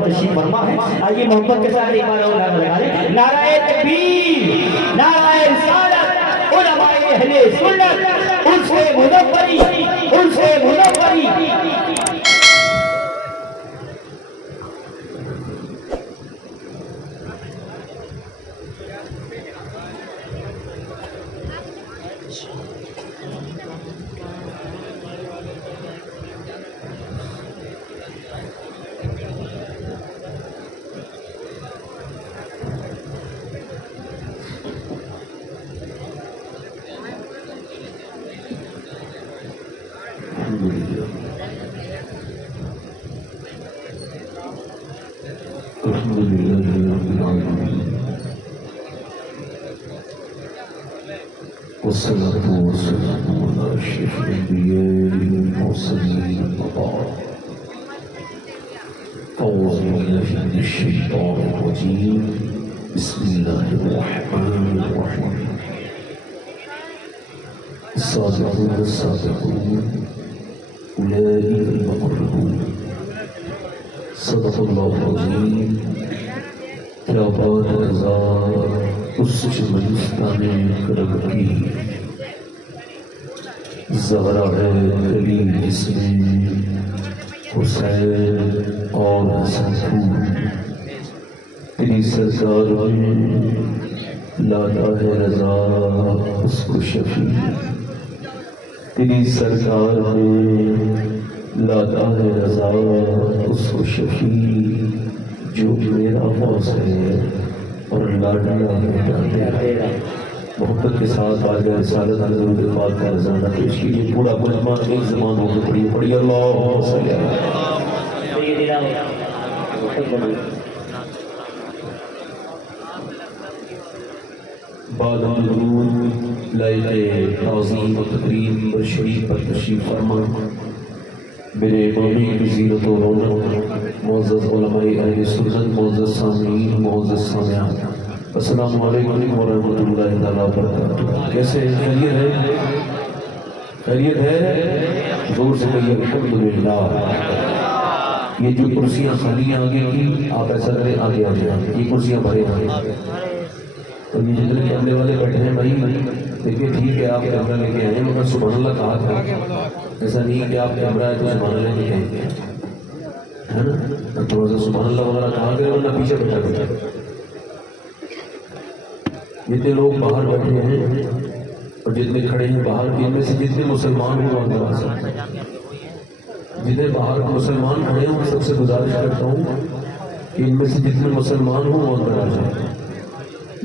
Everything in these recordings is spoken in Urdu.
تشریف فرما ہے. آئیے محبت کے ساتھ ایک بار اور نعرہ لگا لیں. نعرہ تکبیر، نعرہ رسالت، علماء اہل سنت، ان سے منوری، ان سے منوری. والصلاة والسلام على أشرف الأنبياء والمرسلين وبعد. أعوذ بالله من الشيطان الرجيم. بسم الله الرحمن الرحيم. السابقون السابقون أولئك المقربون. صدق الله العظيم. کیا بات ہزار اس چمنستان کرم کی زہرا ہے خلیل جس میں حسین اور حسن پھول. تیری سرکار میں لاتا ہے رضا اس کو شفیع. تیری سرکار میں لاتا ہے رضا اس کو شفیع. جو میرا موس ہے اور لاڈلا ہے تیرا. محبت کے ساتھ آج رسالت حضرت پاک کا رضانہ پیش کیجیے. پورا مجمع ایک زمان ہو کے پڑھیے. پڑھیے اللہم صلی بعد درود لائق تعظیم و تکریم پر شریف پر تشریف فرما. میرے امامی کی زینت و رونق معزز علماء اہل سنت، معزز سامعین، معزز سامعات، السلام علیکم ورحمۃ اللہ تعالیٰ وبرکاتہ. کیسے ہیں؟ خیریت ہے؟ خیریت ہے؟ زور سے کہیے الحمدللہ. یہ جو کرسیاں خالی آگے کی آپ ایسا کریں آگے آ جائیں. یہ کرسیاں بھرے آگے. اور یہ جتنے کیمرے والے بیٹھے ہیں بھائی دیکھیے ٹھیک ہے آپ کیمرہ لے کے آئے ہیں مگر سبحان اللہ کہا تھا. ایسا نہیں کہ آپ کیمرہ ہے تو سبحان اللہ لے کے کہیں گے ہے نا. تھوڑا سا سبحان اللہ وغیرہ کہا کرے ورنہ پیچھے بیٹھا بیٹھا. جتنے لوگ باہر بیٹھے ہیں اور جتنے کھڑے ہیں باہر ان میں سے جتنے مسلمان ہوں اندر آ سکتے ہیں. جتنے باہر مسلمان کھڑے ہیں میں سب سے گزارش کرتا ہوں کہ ان میں سے جتنے مسلمان ہوں وہ اندر آ جائیں.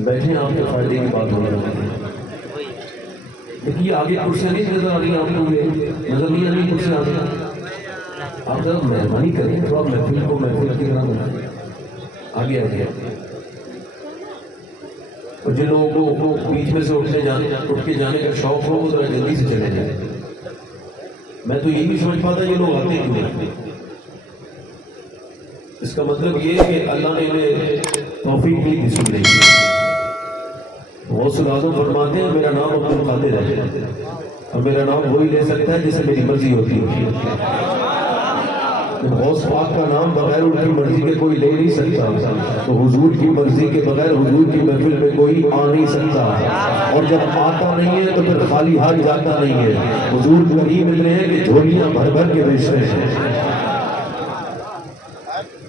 بیٹھے آپ کے فائدے کی بات ہونے لگی ہے. دیکھیے آگے کرسیاں نہیں نظر آ رہی ہیں آپ کو. نظر نہیں آ رہی کرسیاں آگے. آپ ذرا مہربانی کریں تو آپ محفل کو محفل کی طرح بنائیں. آگے آگے اور جن لوگوں کو بیچ میں سے اٹھ کے جانے کا شوق ہو وہ ذرا جلدی سے چلے جائیں. میں تو یہ بھی سمجھ پاتا یہ لوگ آتے کیوں نہیں. اس کا مطلب یہ ہے کہ اللہ نے انہیں توفیق دی کسی نہیں. غوث اعظم فرماتے ہیں میرا نام عبد القادر ہے اور میرا نام وہی لے سکتا ہے جسے میری مرضی ہوتی ہے. غوث پاک کا نام بغیر ان کی مرضی کے کوئی لے نہیں سکتا تو حضور کی مرضی کے بغیر حضور کی محفل میں کوئی آ نہیں سکتا. اور جب آتا نہیں ہے تو پھر خالی ہاتھ جاتا نہیں ہے. حضور کریم اتنے ہیں کہ جھولیاں بھر بھر کے بیچتے ہیں.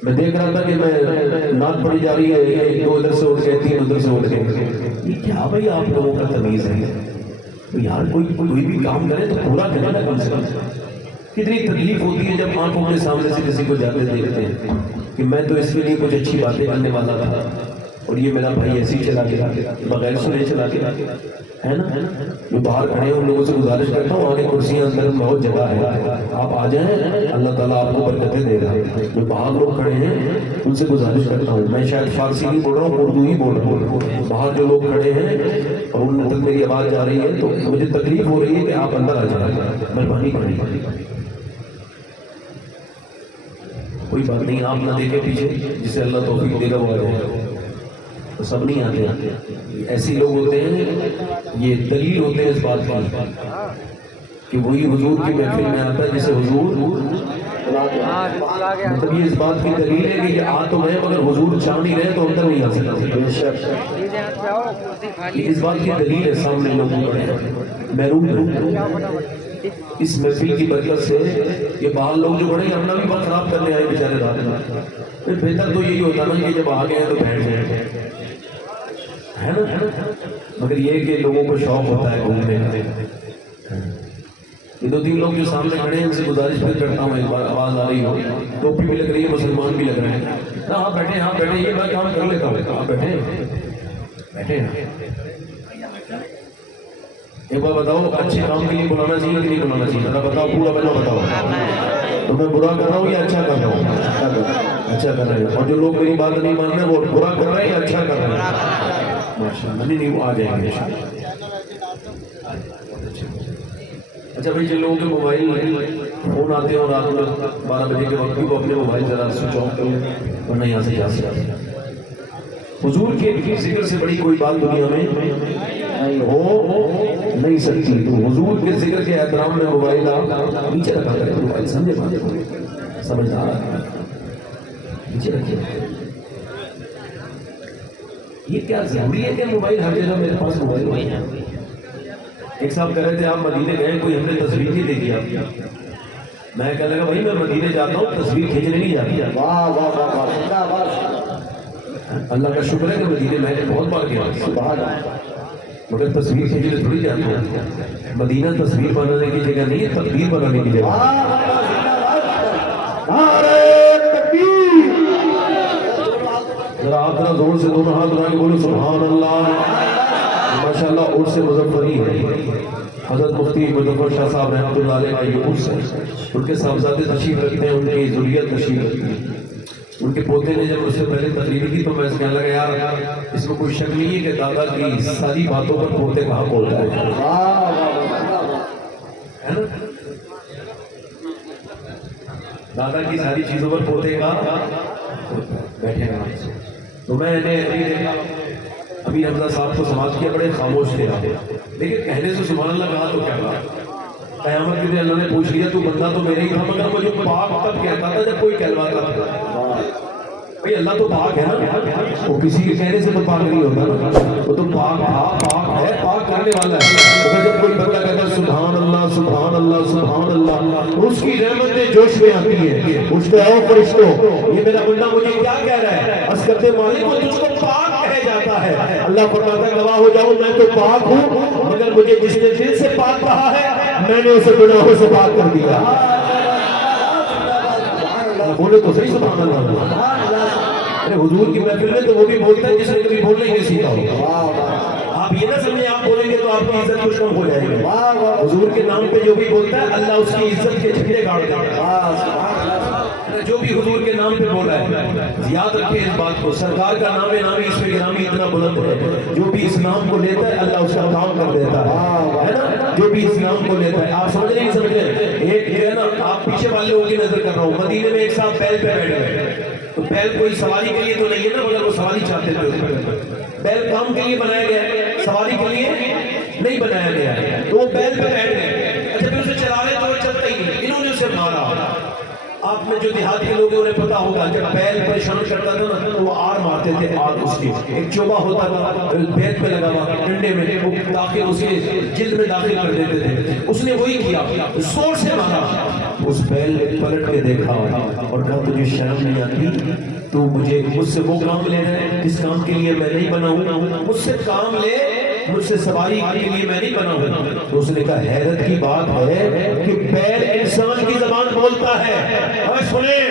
میں دیکھ رہا تھا کہ میں نعت پڑھی جا رہی ہے ایک دو ادھر سے اٹھ کے تین ادھر سے اٹھ کے. یہ کیا بھائی آپ لوگوں کا تمیز ہے یار. کوئی بھی کام کرے تو پورا کرے نا کم سے کم. کتنی تکلیف ہوتی ہے جب آنکھوں کے سامنے سے کسی کو جاتے دیکھتے ہیں کہ میں تو اس کے لیے کچھ اچھی باتیں کرنے والا تھا اور یہ میرا بھائی ایسے ہی چلا گیا بغیر سنے چلا گیا ہے نا. جو باہر کھڑے ہیں ان لوگوں سے گزارش کرتا ہوں آگے کرسیاں اندر بہت جگہ ہے آپ آ جائیں. اللہ تعالیٰ آپ کو برکتیں دے رہا ہے. جو باہر لوگ کھڑے ہیں ان سے گزارش کرتا ہوں. میں شاید فارسی نہیں بول رہا ہوں اردو ہی بول رہا ہوں. باہر جو لوگ کھڑے ہیں اور ان تک میری آواز جا رہی ہے تو مجھے تکلیف ہو رہی ہے کہ آپ اندر آ جائیں. مہربانی کریے. کوئی بات نہیں آپ نہ دیکھیں پیچھے جسے اللہ توفیق دے گا وہ آ جائے. سب نہیں آتے. ایسے لوگ ہوتے ہیں یہ دلیل ہوتے ہیں اس بات کی کہ وہی حضور کی محفل میں آتا ہے جسے حضور مطلب یہ اس بات کی دلیل ہے کہ یہ آ تو گئے مگر حضور چاہ نہیں رہے تو اندر نہیں آ سکتا. یہ اس بات کی دلیل ہے سامنے لوگوں کھڑے ہیں محروم اس محفل کی برکت سے. یہ باہر لوگ جو کھڑے ہیں اپنا بھی وقت خراب کرنے آئے بیچارے رات میں. پھر بہتر تو یہی ہوتا نا کہ جب آ گئے ہیں تو بیٹھ جائیں, ہے نا. مگر یہ کہ لوگوں کو شوق ہوتا ہے گھومنے کا. یہ دو تین لوگ جو سامنے کھڑے ہیں ان سے گزارش پھر کرتا ہوں, ایک بار آواز آ رہی ہو, ٹوپی بھی لگ رہی ہے, مسلمان بھی لگ رہے ہیں, ہاں بیٹھے, ہاں بیٹھے, یہ میں کام کر لیتا ہوں, آپ بیٹھے بیٹھے. ایک بار بتاؤ اچھے کام کے لیے بلانا چاہیے کہ نہیں بلانا چاہیے, ذرا بتاؤ, پورا بنا بتاؤ. تو میں برا کر رہا ہوں یا اچھا کر رہا ہوں؟ اچھا کر رہے ہیں. اور جو لوگ میری بات نہیں مان رہے وہ برا کر رہے ہیں یا اچھا کر رہے ہیں؟ ماشاء اللہ. نہیں وہ آ جائیں گے. اچھا بھائی, جن لوگوں کے موبائل فون آتے ہیں اور رات میں 12 بجے کے وقت بھی وہ اپنے موبائل ذرا سوئچ آف کریں اور نہیں یہاں سے حضور کے ذکر سے بڑی کوئی بات دنیا میں ہو نہیں سکتی. تو حضور کے ذکر کے احترام میں موبائل آپ نیچے رکھا کریں. موبائل سمجھدار نیچے رکھیے. یہ کیا ضروری ہے کہ موبائل ہر جگہ میرے پاس موبائل ہو؟ ایک صاحب کہہ رہے تھے آپ مدینے گئے, کوئی ہم نے تصویر نہیں دیکھی آپ. میں کہنے لگا بھائی میں مدینے جاتا ہوں, تصویر کھینچنے نہیں جاتی. واہ واہ واہ واہ. اللہ کا شکر ہے کہ مدینے میں نے بہت بار گیا, مگر تصویر کھینچنے تھوڑی جاتا ہوں. مدینہ تصویر بنانے کی جگہ نہیں ہے, تقدیر بنانے کی جگہ. ذرا آپ ذرا زور سے دونوں ہاتھ اٹھا کے بولو سبحان اللہ. ماشاءاللہ عرس مظفری ہے. حضرت مفتی مظفر شاہ صاحب رحمۃ اللہ علیہ کا یہ عرس ہے. ان کے صاحبزادے تشریف رکھتے ہیں, ان کی ذریت تشریف رکھتی ہے. ان کے پوتے نے جب اس سے پہلے تقریر کی تو میں کہنے لگا یار اس میں کوئی شک نہیں ہے کہ دادا کی ساری باتوں پر پوتے کہاں بولتا ہے نا. دادا کی ساری چیزوں پر پوتے کا بیٹھے گا. تو میں نے دیکھا ابھی حمزہ صاحب کو سماج کے بڑے خاموش تھے, لیکن کہنے سے سبحان اللہ کہا تو کیا کہا. قیامت کے دن اللہ نے پوچھ لیا تو بندہ تو میرے ہی تھا, مگر مجھے پاک تب کہتا تھا جب کوئی کہلواتا تھا. بھئی اللہ تو پاک ہے نا, وہ کسی کے کہنے سے تو پاک نہیں ہوتا نا, وہ تو پاک تھا, پاک ہے, پاک کرنے والا ہے. مگر جب کوئی بندہ کہتا ہے سبحان اللہ سبحان اللہ سبحان اللہ, اس کی رحمتیں جوش میں آتی ہیں. اس کو اے فرشتوں, یہ میرا بندہ مجھے کیا کہہ رہا ہے, عرض کرتے مالک وہ تجھ کو پاک کہے جاتا ہے. اللہ فرماتا ہے گواہ ہو جاؤں میں تو پاک ہوں, مگر مجھے جس نے دل سے پاک کہا ہے میں نے اسے گناہوں سے پاک کر دیا. بولے تو صحیح سبحان اللہ. حضور کی محفل میں تو وہ بھی بولتا ہے جس نے کبھی بولنا ہی نہیں سیکھا ہوگا. آپ یہ نہ سمجھیں آپ بولیں گے تو آپ کی عزت کچھ کم ہو جائے گی. حضور کے نام پہ جو بھی بولتا ہے اللہ اس کی عزت کے جھنڈے گاڑ دیتا ہے. جو بھی حضور کے نام پہ بولا ہے یاد رکھیں اس بات کو, سرکار کا نام نامی اس پہ گرامی اتنا بلند ہے. جو بھی اس نام کو لیتا ہے اللہ اس کا کام کر دیتا ہے نا. جو بھی اس نام کو لیتا ہے, آپ سمجھ نہیں سمجھ رہے. ایک ہے نا, آپ پیچھے والے لوگوں کی نظر کر رہا ہوں, مدینے میں ایک صاحب بیل پہ بیٹھ گئے. تو بیل کوئی سواری کے لیے تو نہیں ہے نا, مگر وہ سواری چاہتے تھے. بیل کام کے لیے بنایا گیا ہے, سواری کے لیے نہیں بنایا گیا ہے. تو وہ بیل پہ بیٹھ گئے. اچھا پھر اسے چلا رہے تو وہ چلتا ہی نہیں, انہوں نے اسے مارا. آپ میں جو دیہات کے لوگ ہیں انہیں پتا ہوگا جب بیل پریشان کرتا تھا نا تو وہ آر مارتے تھے. آر اس کی ایک چوبا ہوتا تھا بیل پہ لگا ہوا ڈنڈے میں, وہ داخل اس کے جلد میں داخل کر دیتے تھے. اس نے وہی کیا, زور سے مارا. اس بیل نے پلٹ کے دیکھا اور کہا تجھے شرم نہیں آتی, تو مجھ سے وہ کام لے رہا ہے جس کام کے لیے میں نہیں بنا ہوں. مجھ سے کام لے, مجھ سے سواری کے لیے میں نہیں بنا ہوں. تو اس نے کہا حیرت کی بات ہے کہ بیل انسان کی زبان بولتا ہے. اور سنیں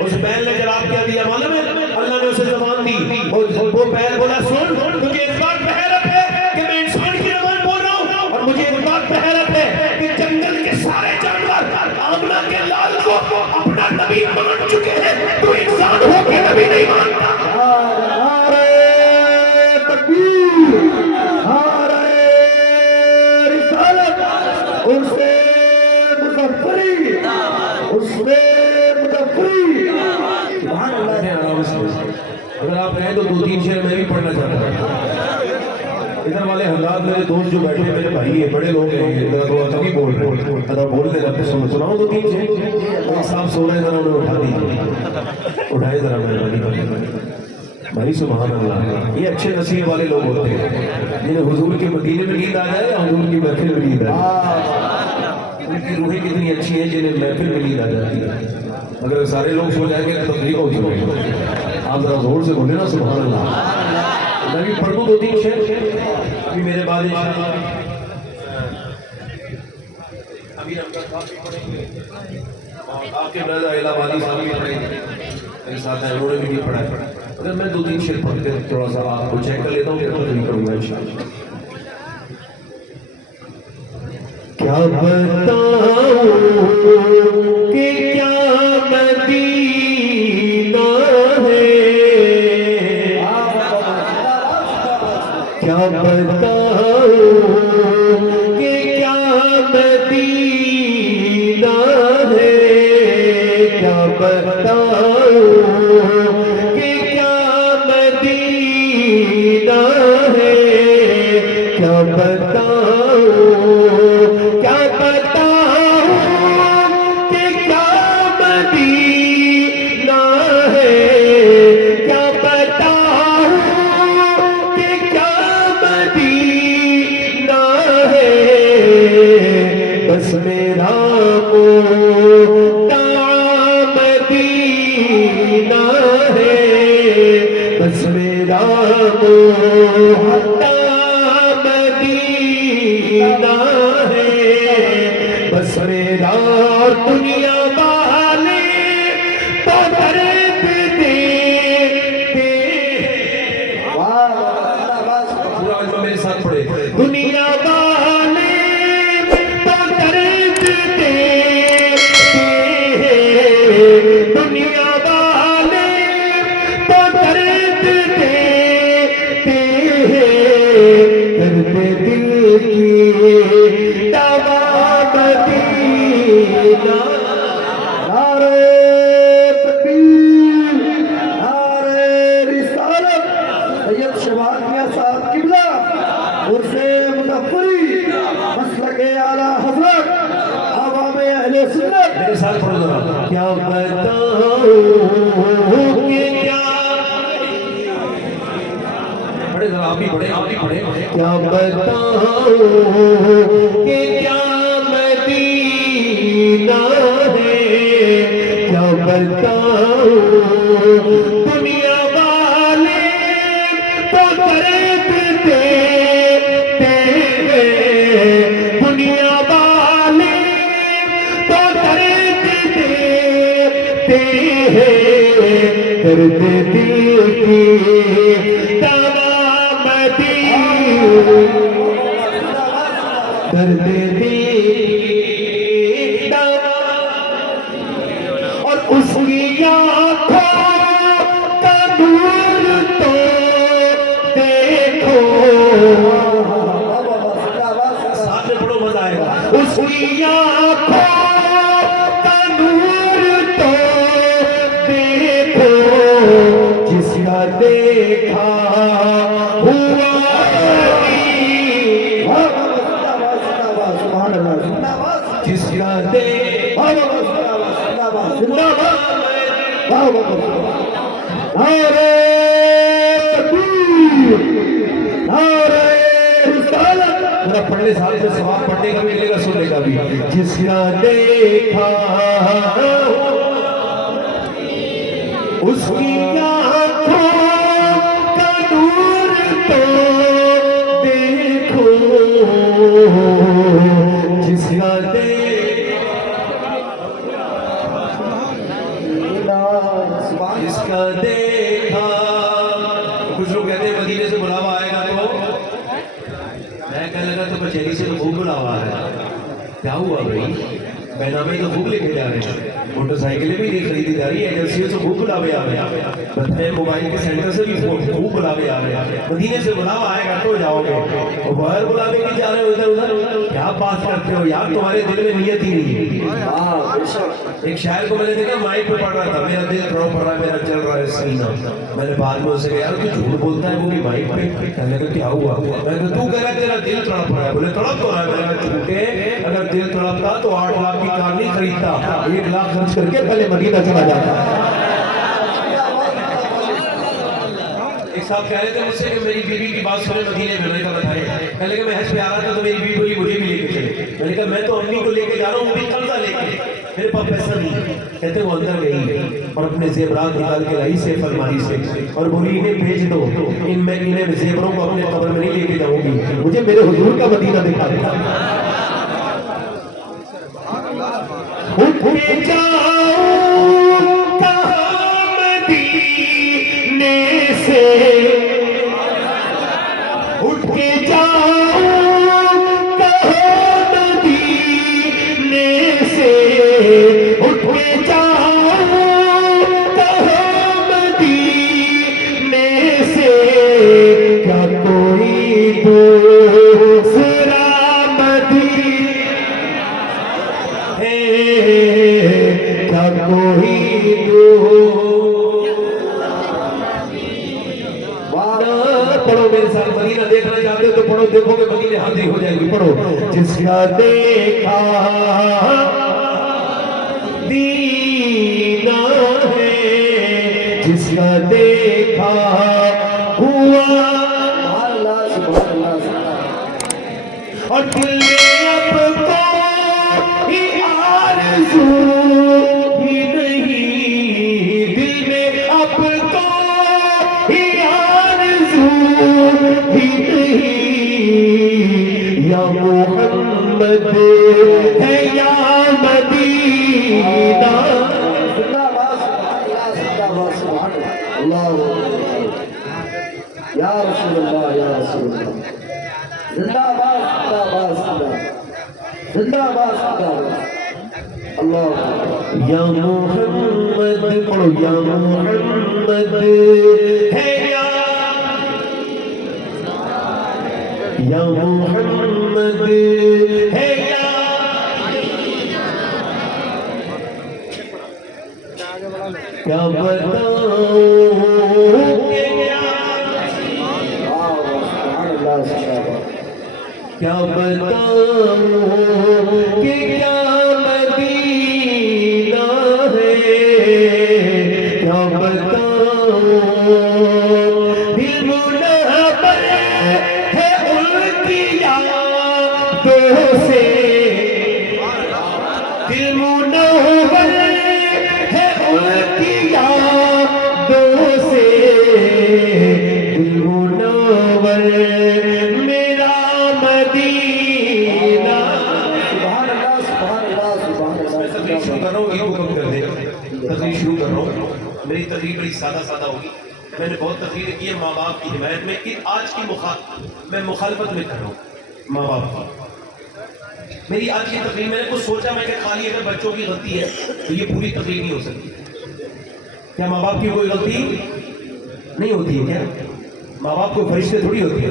اس بیل نے جواب کیا دیا معلوم ہے, اللہ نے اسے زبان دی. وہ بیل بولا سن مجھے اس بات پہ حیرت ہے کہ میں انسان کی زبان بول رہا ہوں, اور مجھے اس بات پہ حیرت ہے کہ جنگل کے سارے جانور آمنہ کے لال کو اپنا نبی مان چکے ہیں, تو انسان ہو کے نبی نہیں مانتا. اگر آپ رہیں تو 2-3 شعر میں بھی پڑھنا چاہتا ہوں. ادھر والے حضرات میرے دوست جو بیٹھے ہیں میرے بھائی ہیں بڑے لوگ ہیں ذرا تھوڑا کم ہی بول رہے ہیں ذرا بول دے رہتے سناؤ تو تین سے صاحب سو رہے ہیں ذرا انہیں اٹھا دیجیے اٹھائے ذرا مہربانی بھائی سبحان اللہ یہ اچھے نصیب والے لوگ ہوتے ہیں جنہیں حضور کے مدینے میں نیند آ جائے یا حضور کی محفل میں نیند آ جائے ان کی روحیں کتنی اچھی ہیں جنہیں محفل میں نیند آ جاتی ہے اگر سارے لوگ سو جائیں گے تو تفریح ہو جائے گا آپ ذرا زور سے بولے نا سبحان اللہ میں بھی پڑھ دوں دو تین شعر ابھی میرے بعد ابھی آپ کے برادر الہ آبادی صاحب بھی پڑھیں میرے ساتھ ہیں انہوں نے بھی نہیں پڑھا ہے اگر میں دو تین شعر پڑھ کے تھوڑا سا آپ کو چیک کر لیتا ہوں پھر تفریح کروں گا انشاءاللہ کیا بتاؤں کہ کیا مدینہ ہے کیا بتاؤں کہ کیا مدینہ ہے کیا بتاؤں کہ کیا مدینہ ہے کیا بتاؤں دنیا والے تو درد دیتے میرے ساتھ پڑھے دنیا والے تو درد دیتے دنیا والے تو درد دیتے درد دل کی دوا کیا بتاؤں کہ کیا بڑے ذرا آپ ہی پڑھے کیا بتاؤں کہ کیا مدینہ ہے کیا بتاؤں دنیا والے تو درد دیتے دنیا والے تو درد درد دل کی دوا مدینہ درد دل کی دوا اور اس کی آنکھوں کا نور تو دیکھو ساتھ میں بڑا مزہ آئے گا اس کی آنکھوں کا نور تو دیکھو جس کا دیکھا ہوا جس کا دیکھا پڑھنے سال سے سواب پڑھنے کا بھی ملے گا سننے کا بھی جس کا دیکھا اس کی آنکھوں کا نور تو دیکھو جس کا جس کا دیکھا کچھ لوگ کہتے ہیں مدینے سے بلاوا آئے گا تو میں کہنے لگا تو کچہری سے تو خوب بلاوا ہے کیا ہوا بھائی بہنامے تو خوب لے کے جا رہے ہیں موٹر سائیکلیں بھی نہیں خریدی جا رہی ہے، ایجنسیوں سے خوب بلاوے آ رہے ہیں، بتائیں موبائل کے سینٹر سے بھی خوب بلاوے آ رہے ہیں، مدینے سے بلاوا آئے گا تو جاؤ گے، اور باہر بلاوے کی جا رہے ہو ادھر ادھر، کیا بات کرتے ہو یار، تمہارے دل میں نیت ہی نہیں ہے۔ ایک شاعر کو میں نے دیکھا مائک پہ پڑھ رہا تھا، میرا دل تڑپ پڑ رہا ہے، میرا چل رہا ہے سینہ، میں نے بعد میں اسے کہا یار تو جھوٹ بولتا ہے وہ بھی مائک پہ، کہنے لگا کیا ہوا، میں نے تو کہہ رہا تیرا دل تڑپ رہا ہے، بولے تڑپ تو رہا ہے، میں نے کہا جھوٹے، اگر دل تڑپتا تو 8 لاکھ کی کار نہیں خریدتا، 1 لاکھ خرچ کر کے پہلے مدینہ چلا جاتا۔ ایک صاحب کہہ رہے تھے مجھ سے کہ میری بیوی کی بات سنے مدینے میں، میں نے کہا بتائیں، کہنے لگا میں حج پہ آ رہا تھا تو میری بیوی بولی مجھے بھی لے کے چلے، میں نے کہا میں تو امی کو لے کے جا رہا ہوں، وہ بھی قرضہ لے کے، میرے پاس پیسہ نہیں، کہتے وہ اندر گئی اور اپنے زیورات نکال کے لائی سیف الماری سے اور بولی انہیں بھیج دو، انہیں زیوروں کو اپنے قبر میں نہیں لے کے جاؤں گی، مجھے میرے حضور کا مدینہ دکھا دیا۔ اٹھ کے جاؤ کہاں مدینے سے، اٹھ کے جاؤ کہاں مدینے سے، اٹھ کے جاؤ کہاں مدینے سے، کیا کوئی دوسرا مدینہ کیا کوئی پڑھو میرے ساتھ، مدینہ دیکھنا چاہتے ہو تو پڑھو، دیکھو کہ مدینے حاضر ہو جائے گی، پڑھو جس کا دیکھا دینا ہے، جس کا دیکھا ہوا اور دل میں اب کوئی آرزو ہی نہیں، دل میں اب کوئی آرزو ہی نہیں، یا محمد ہے یا مدینہ، یا رسول اللہ یا رسول اللہ، زندہ باد زندہ باد زندہ باد اللہ، یا محمد پڑھو، یا محمد ہے یا محمد ہے کیا بتاؤں کہ کیا بتاؤں کہ کیا مدینہ ہے، کیا بتاؤں دل منور ہے ان کی یادوں سے، دل منور ہے ان کی یادوں سے، دل منور میرا مدینہ۔ تقریر شروع کر رہا ہوں، ایک حکم کر دے، تقریر شروع کر رہا ہوں، میری تقریر بڑی سادہ ہوگی، میں نے بہت تقریر کی ہے ماں باپ کی حمایت میں، آج کی میں مخالفت میں کر رہا ہوں ماں باپ کی، میری آج کی تقریر میں نے کچھ سوچا، میں کہ خالی اگر بچوں کی غلطی ہے تو یہ پوری تقریر نہیں ہو سکتی، کیا ماں باپ کی کوئی غلطی نہیں ہوتی ہے کیا؟ ماں باپ کو فرشتے تھوڑی ہوتی ہے،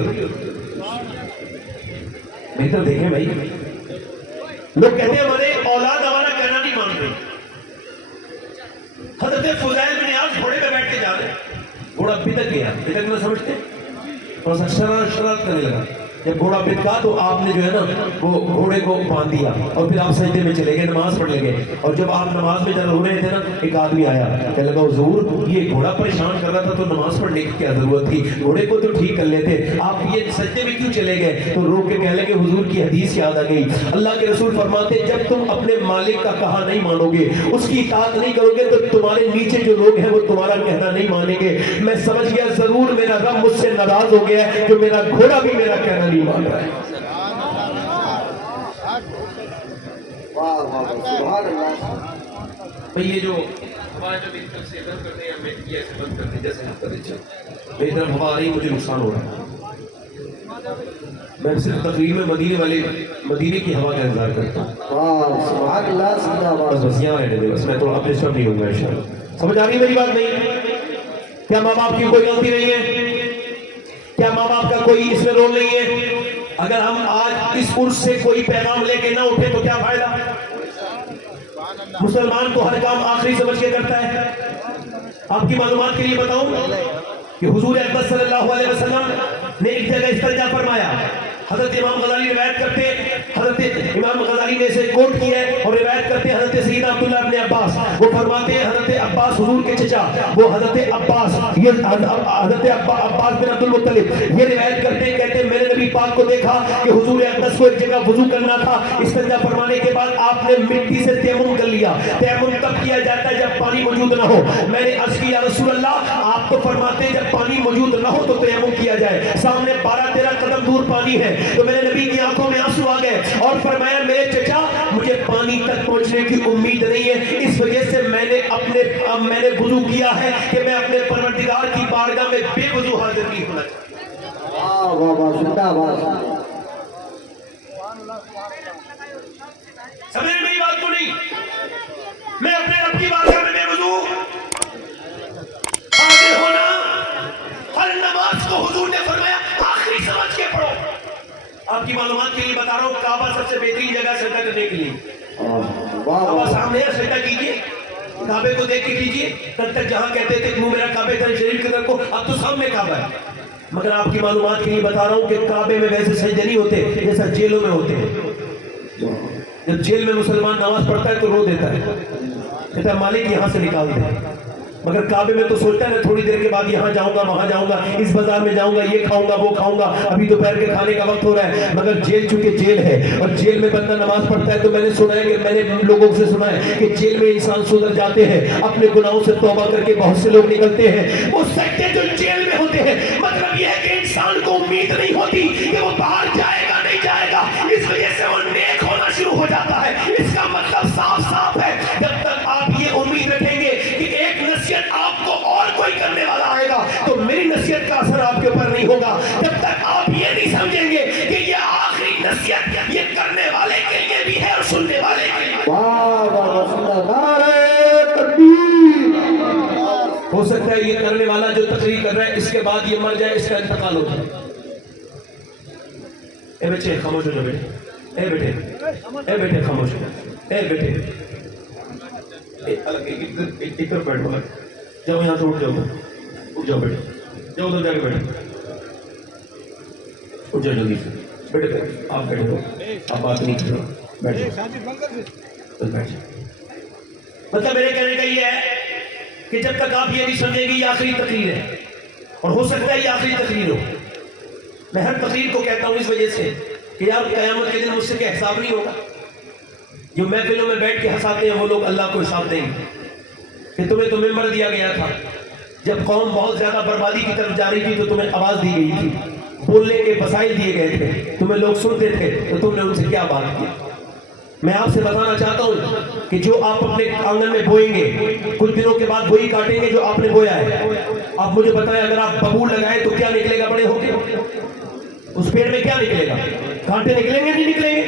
بہتر دیکھیں بھائی، لوگ کہتے ہیں ہمارے اولاد ہمارا کہنا نہیں مان رہی، حضرت فضیل بن عیاض گھوڑے پہ بیٹھ کے جا رہے ہیں، گھوڑا بدک گیا، بدک میں سمجھتے اور شرارت کرنے لگا، جب گھوڑا بتکا تو آپ نے جو ہے نا وہ گھوڑے کو باندھ دیا اور پھر آپ سجدے میں چلے گئے، نماز پڑھ لگے، اور جب آپ نماز میں رو رہے تھے نا ایک آدمی آیا، کہنے لگا حضور یہ گھوڑا پریشان کر رہا تھا تو نماز پڑھنے کی کیا ضرورت تھی، گھوڑے کو تو ٹھیک کر لیتے، آپ یہ سجدے میں کیوں چلے گئے؟ تو رو کے کہنے لگے حضور کی حدیث یاد آ گئی، اللہ کے رسول فرماتے جب تم اپنے مالک کا کہا نہیں مانو گے، اس کی اطاعت نہیں کرو گے تو تمہارے نیچے جو لوگ ہیں وہ تمہارا کہنا نہیں مانیں گے، میں سمجھ گیا ضرور میرا رب مجھ سے ناراض ہو گیا ہے جو میرا گھوڑا بھی میرا کہنا نہیں مان رہا ہے۔ بھئی یہ جو ہوا جو بہتر سے بند کرتے ہیں، یہ ایسے بند کرتے ہیں جیسے ہم کرتے چل بہتر ہوا آ رہی مجھے نقصان ہو رہا ہے، میں صرف تقریر میں مدینے کی ہوا کا انتظار کرتا ہوں. واہ سبحان اللہ زندہ باد. بس یہاں رہنے دے, بس میں تھوڑا اپنے سب نہیں ہوں گا انشاءاللہ. سمجھ آ رہی ہے میری بات نہیں؟ کیا ماں باپ کی کوئی غلطی نہیں ہے؟ کیا ماں باپ کا کوئی اس میں رول نہیں ہے؟ اگر ہم آج اس عرس سے کوئی پیغام لے کے نہ اٹھے تو کیا فائدہ؟ مسلمان تو ہر کام آخری سمجھ کے کرتا ہے. آپ کی معلومات کے لیے بتاؤں کہ حضور اکبر صلی اللہ علیہ وسلم نے ایک جگہ اس طرح فرمایا. حضرت امام غزالی روایت کرتے, حضرت امام غزالی نے اسے کوٹ کیا ہے اور روایت کرتے حضرت سیدنا عبداللہ ابن عباس. وہ فرماتے ہیں حضرت عباس حضور کے چچا, وہ حضرت عباس, یہ حضرت عباس بن عبد المطلب یہ روایت کرتے ہیں, کہتے ہیں میں نے نبی پاک کو دیکھا کہ حضور اقدس کو ایک جگہ وضو کرنا تھا. استنجا فرمانے کے بعد آپ نے مٹی سے تیمم کر لیا. تیمم تب کیا جاتا ہے جب پانی موجود نہ ہو. میں نے عرض کیا رسول اللہ آپ تو فرماتے ہیں جب پانی موجود نہ ہو تو تیمم کیا جائے, سامنے 12-13 قدم دور پانی ہے. تو میرے نبی کی آنکھوں میں آنسو آ گئے اور فرمایا میرے چچا مجھے پانی تک پہنچنے کی امید نہیں ہے, اس وجہ سے میں نے وضو کیا ہے کہ میں اپنے پروردگار کی بارگاہ میں بے وضو حاضر نہیں ہونا چاہتا. واہ واہ واہ زندہ باد. سمجھ میری بات کو نہیں؟ میں اپنے رب کی بارگاہ میں بے وضو حاضر ہونا, ہر نماز کو حضور نے فرمایا آخری سمجھ کے پڑھو. آپ کی معلومات کے لیے بتا رہا ہوں کعبہ سب سے بہترین جگہ سجدہ کرنے کے لیے. کعبہ سامنے ہے, سجدہ کیجیے, کعبے کو دیکھ کے کیجیے. تب تک جہاں کہتے تھے کہ میرا کعبے کا شریف کی طرف کو, اب تو سامنے کعبہ ہے. مگر آپ کی معلومات کے لیے بتا رہا ہوں کہ کعبے میں ویسے سجدے نہیں ہوتے جیسا جیلوں میں ہوتے ہیں. جب جیل میں مسلمان نماز پڑھتا ہے تو رو دیتا ہے, کہتا ہے مالک یہاں سے نکال دے. مگر کعبے میں تو سوچتا ہے نا تھوڑی دیر کے بعد یہاں جاؤں گا, وہاں جاؤں گا, اس بازار میں جاؤں گا, یہ کھاؤں گا, وہ کھاؤں گا, ابھی دوپہر کے کھانے کا وقت ہو رہا ہے. مگر جیل چونکہ جیل ہے اور جیل میں بندہ نماز پڑھتا ہے تو میں نے سنا ہے کہ میں نے لوگوں سے سنا ہے کہ جیل میں انسان سدھر جاتے ہیں, اپنے گناہوں سے توبہ کر کے بہت سے لوگ نکلتے ہیں. وہ سجدے جو جیل میں ہوتے ہیں مطلب یہ ہے کہ انسان کو امید نہیں ہوتی کہ وہ باہر جائے گا نہیں جائے گا, اس وجہ سے وہ نیک ہونا شروع ہو جاتا ہے. اس کا مطلب صاف ہے, جب تک آپ یہ امید رکھیں گے کہ ایک نصیحت آپ کو اور کوئی کرنے والا آئے گا تو میری نصیحت کا اثر آپ کے اوپر نہیں ہوگا. جب تک آپ یہ نہیں سمجھیں گے کہ یہ آخری نصیحت یہ کرنے والے کے لیے بھی ہے اور سننے والے کے لیے. واہ واہ واہ زندہ باد. تکبیر. ہو سکتا ہے یہ کرنے والا جو تقریر کر رہا ہے اس کے بعد یہ مر جائے, اس کا انتقال ہو جائے. اے بچے خاموش ہو جاؤ بیٹے, اے بیٹے خاموش ہو جاؤ, اے بیٹے ایک طرف بیٹھ جاؤ, یہاں سے اٹھ جاؤ بیٹے, جاؤ ادھر جا کے بیٹھو, اٹھ جاؤ جلدی سے بیٹے. آپ بیٹھے ہو, آپ بات نہیں کرو, بیٹھو بیٹھ جاؤ. مطلب میرے کہنے کا یہ ہے کہ جب تک آپ یہ نہیں سمجھیں گے یہ آخری تقریر ہے, اور ہو سکتا ہے یہ آخری تقریر ہو. میں ہر تقریر کو کہتا ہوں اس وجہ سے کہ یار قیامت کے دن مجھ سے کیا حساب نہیں ہوگا. جو محفلوں میں بیٹھ کے ہنساتے ہیں وہ لوگ اللہ کو حساب دیں گے کہ تمہیں تو ممبر دیا گیا تھا, جب قوم بہت زیادہ بربادی کی طرف جا رہی تھی تو تمہیں آواز دی گئی تھی, بولنے کے وسائل دیے گئے تھے, تمہیں لوگ سنتے تھے, تو تم نے ان سے کیا بات کی. میں آپ سے بتانا چاہتا ہوں کہ جو آپ اپنے آنگن میں بوئیں گے کچھ دنوں کے بعد وہی کاٹیں گے جو آپ نے بویا ہے. آپ مجھے بتائیں اگر آپ ببول لگائیں تو کیا نکلے گا بڑے ہو کے؟ اس پیڑ میں کیا نکلے گا؟ کانٹے نکلیں گے نہیں نکلیں گے؟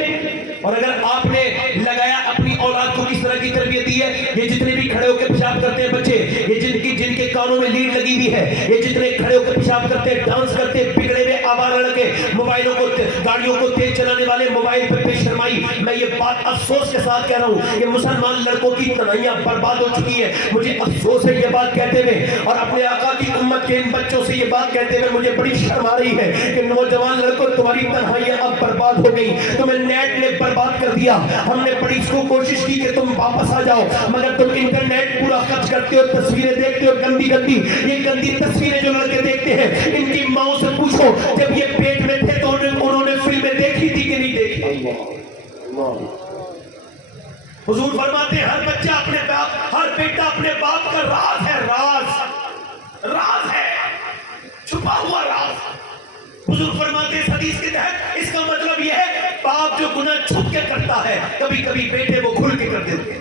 اور اگر آپ نے لگایا اپنی اولاد کو کس طرح کی تربیت دی ہے, یہ جتنے بھی کھڑے ہو کے پیشاب کرتے ہیں بچے, یہ جن کے کانوں میں لیڈ لگی ہوئی ہے, یہ جتنے کھڑے ہو کے پیشاب کرتے ہیں, ڈانس کرتے ہیں, بگڑے ہوئے آوارہ لڑکے, موبائلوں کو گاڑیوں کو تیز چلانے والے, موبائل پہ بے شرمائی, میں یہ بات افسوس کے ساتھ کہہ رہا ہوں کہ مسلمان لڑکوں کی تنہائیاں برباد ہو چکی ہے. مجھے افسوس ہے یہ بات کہتے ہوئے, اور اپنے آقا کی امت کے ان بچوں سے یہ بات کہتے ہوئے مجھے بڑی شرم آ رہی ہے کہ نوجوان لڑکوں تمہاری تنہائیاں اب برباد ہو گئی. تمہیں نیٹ نے برباد کر دیا. ہم نے بڑی اس کو کوشش کی کہ تم واپس آ جاؤ, مگر تم انٹرنیٹ پورا خرچ کرتے ہو, تصویریں دیکھتے ہو گندی گندی. یہ گندی تصویریں جو لڑکے دیکھتے ہیں ان کی ماؤں سے پوچھو جب یہ پیٹ میں تھے تو انہوں نے فلمیں دیکھی تھی کہ نہیں دیکھی. حضور فرماتے ہیں ہر بچہ اپنے باپ, ہر بیٹا اپنے باپ کا راز ہے, راز ہے, چھپا ہوا راز. حضور فرماتے ہیں حدیث کے تحت اس کا مطلب یہ ہے باپ جو گناہ چھپ کے کرتا ہے کبھی کبھی بیٹے وہ کھل کے کر دیتے ہیں.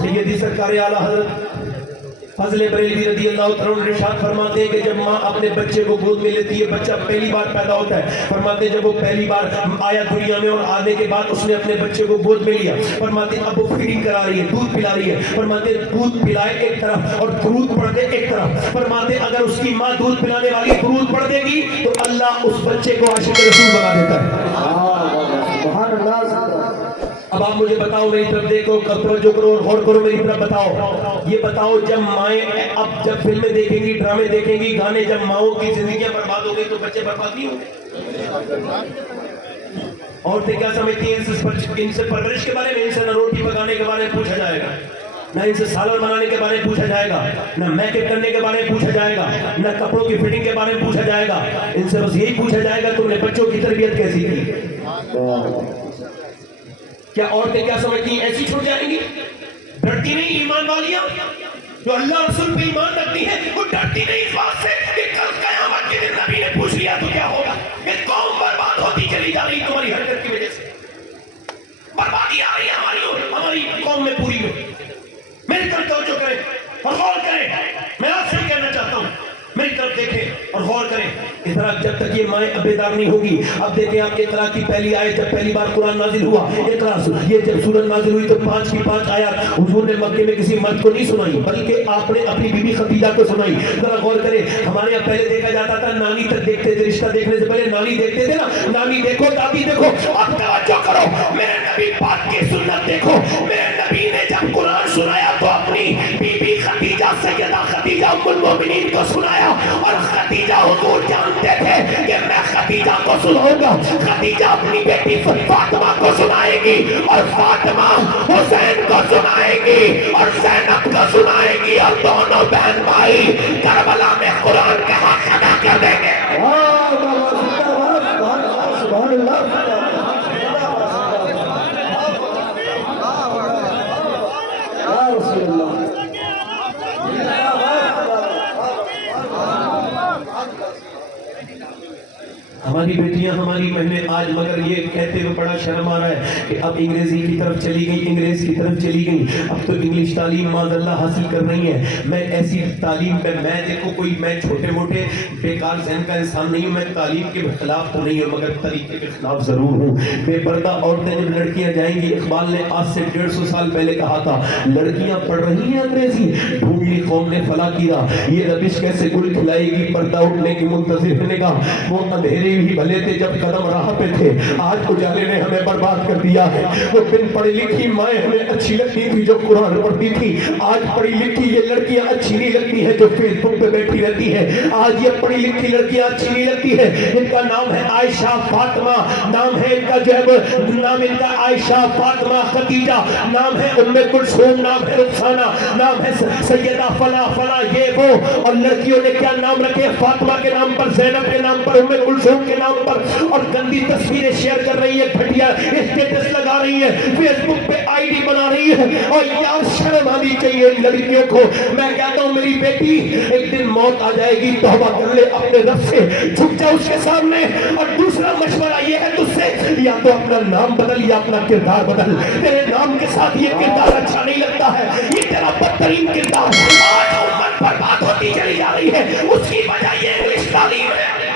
سیدی سرکار اعلیٰ حضرت فضل بریلوی رضی اللہ تعالیٰ عنہ ارشاد فرماتے ہیں کہ جب ماں اپنے بچے کو گود میں لیتی ہے، بچہ پہلی بار پیدا ہوتا ہے، فرماتے ہیں جب وہ پہلی بار آیا دنیا میں اور آنے کے بعد اس نے اپنے بچے کو گود میں لیا، فرماتے ہیں اب وہ فیڈنگ کرا رہی ہے، دودھ پلا رہی ہے، فرماتے ہیں دودھ پلائے ایک طرف اور درود پڑھ دے ایک طرف، فرماتے ہیں اگر اس کی ماں دودھ پلانے والی درود پڑھ دے گی تو اللہ اس بچے کو عاشق رسول بنا دیتا ہے۔ سبحان اللہ۔ اب آپ مجھے بتاؤ، میری طرف دیکھو، توجہ کرو اور غور کرو، میری طرف بتاؤ، یہ بتاؤ جب مائیں اب جب فلمیں دیکھیں گی، ڈرامے دیکھیں گی، گانے، جب ماؤں کی زندگیاں برباد ہو گئی تو بچے برباد نہیں ہوں گے؟ عورتیں کیا سمجھتی ہیں ان سے پرورش کے بارے میں؟ ان سے نہ روٹی پکانے کے بارے میں پوچھا جائے گا، نہ ان سے سالن بنانے کے بارے میں پوچھا جائے گا، نہ میک اپ کرنے کے بارے میں پوچھا جائے گا، نہ کپڑوں کی فٹنگ کے بارے میں پوچھا جائے گا، ان سے بس یہی پوچھا جائے گا تم نے بچوں کی تربیت کیسی کی؟ کیا عورتیں کیا سمجھتی ہیں ایسی چھوٹ جائیں گی؟ ڈرتی نہیں ایمان والیاں جو اللہ رسول پہ ایمان رکھتی ہیں، وہ ڈرتی نہیں اس بات سے کہ کل قیامت کے دن نبی نے پوچھ لیا تو کیا ہوگا؟ یہ قوم برباد ہوتی چلی جا رہی تمہاری حرکت کی وجہ سے، بربادی آ رہی ہے ہماری قوم میں پوری میں۔ میری طرف توجہ کریں اور غور کریں، میں آپ سے کہنا چاہتا ہوں میری طرف دیکھیں اور غور کریں، اس طرح جب تک یہ مائیں بیدار نہیں ہوگی۔ اب دیکھیں آپ اقرا کی پہلی آیت جب پہلی بار قرآن نازل ہوا، اقرا یہ جب سورت نازل ہوئی تو 5 کی 5 آیات حضور نے مکے میں کسی مرد کو نہیں سنائی بلکہ آپ نے اپنی بیوی خدیجہ کو سنائی۔ ذرا غور کریں، ہمارے یہاں پہلے دیکھا جاتا تھا نانی تک دیکھتے تھے، رشتہ دیکھنے سے پہلے نانی دیکھتے تھے نا، نانی دیکھو دادی دیکھو۔ اب توجہ کرو، میرے نبی پاک کی سنت دیکھو، میرے نبی نے جب قرآن سنایا تو اپنی بیوی خدیجہ سیدہ خدیجہ ام المؤمنین کو سنایا، اور خدیجہ حضور جانتے تھے کہ میں خدیجہ کو سناؤں گا، خدیجہ اپنی بیٹی فاطمہ کو سنائے گی، اور فاطمہ حسین کو سنائے گی، اور زینب کو سنائے گی، اور دونوں بہن بھائی کربلا میں قرآن کا حق ادا کر دیں گے۔ سبحان اللہ۔ ہماری بیٹیاں ہماری بہنیں آج مگر یہ کہتے ہوئے بڑا شرم آ رہا ہے کہ اب انگریزی کی طرف چلی گئی، انگریز کی طرف چلی گئی، اب تو انگلش تعلیم معاذ اللہ حاصل کر رہی ہیں۔ میں ایسی تعلیم پہ میں دیکھو کوئی میں چھوٹے موٹے بیکار ذہن کا انسان نہیں ہوں، میں تعلیم کے خلاف تو نہیں ہوں مگر طریقے کے خلاف ضرور ہوں۔ بے پردہ عورتیں جب لڑکیاں جائیں گی، اقبال نے آج سے 150 سال پہلے کہا تھا لڑکیاں پڑھ رہی ہیں انگریزی، ڈھونڈ لی قوم نے فلا کیا، یہ ربش کیسے گل کھلائے گی، پردہ اٹھنے کی منتظر نے کہا، وہ اندھیرے ہی بھلے تھے جب قدم راہ پہ تھے، آج اجالے نے ہمیں برباد کر دیا ہے۔ وہ بن پڑھی لکھی مائیں ہمیں اچھی لگتی تھی جو قرآن پڑھتی تھی، آج پڑھی لکھی یہ لڑکیاں اچھی نہیں لگتی ہیں جو فیس بک پہ بیٹھی رہتی ہیں۔ آج یہ پڑھی لکھی لڑکیاں اچھی نہیں لگتی ہیں، ان کا نام ہے عائشہ فاطمہ، نام ہے ان کا جو ہے نام ان کا عائشہ فاطمہ خدیجہ، نام ہے ام کلثوم، نام ہے رخسانہ، نام ہے سیدہ فلاں فلاں یہ وہ، اور لڑکیوں نے کیا نام رکھے؟ فاطمہ کے نام پر، زینب کے نام پر، ام کلثوم کے نام پر، اور گندی تصویریں شیئر کر رہی ہے، گھٹیا اسٹیٹس لگا رہی ہے، فیس بک پہ آئی ڈی بنا رہی ہے۔ اور یار شرم آنی چاہیے ان لڑکیوں کو۔ میں کہتا ہوں میری بیٹی ایک دن موت آ جائے گی، توبہ کر لے اپنے رب سے، جھک جا اس کے سامنے۔ اور دوسرا مشورہ یہ ہے تجھ سے، یا تو اپنا نام بدل یا اپنا کردار بدل۔ تیرے نام کے ساتھ یہ کردار اچھا نہیں لگتا ہے، یہ تیرا بدترین کردار۔ آج امت برباد ہوتی چلی جا رہی ہے، اس کی وجہ یہ انگلش تعلیم ہے۔